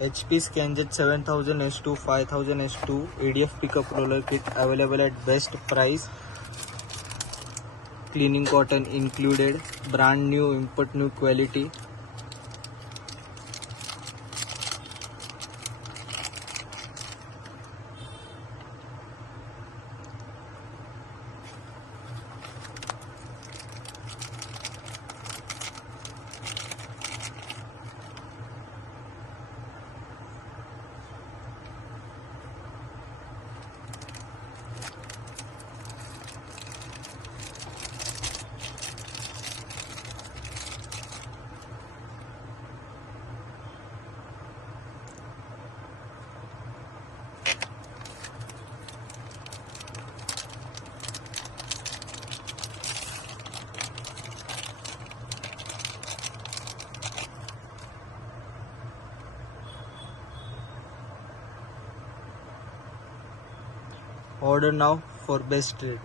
HP Scanjet 7000 S2 5000 S2 ADF pickup roller kit available at best price. Cleaning cotton included. Brand new, import new quality. Order now for best rate.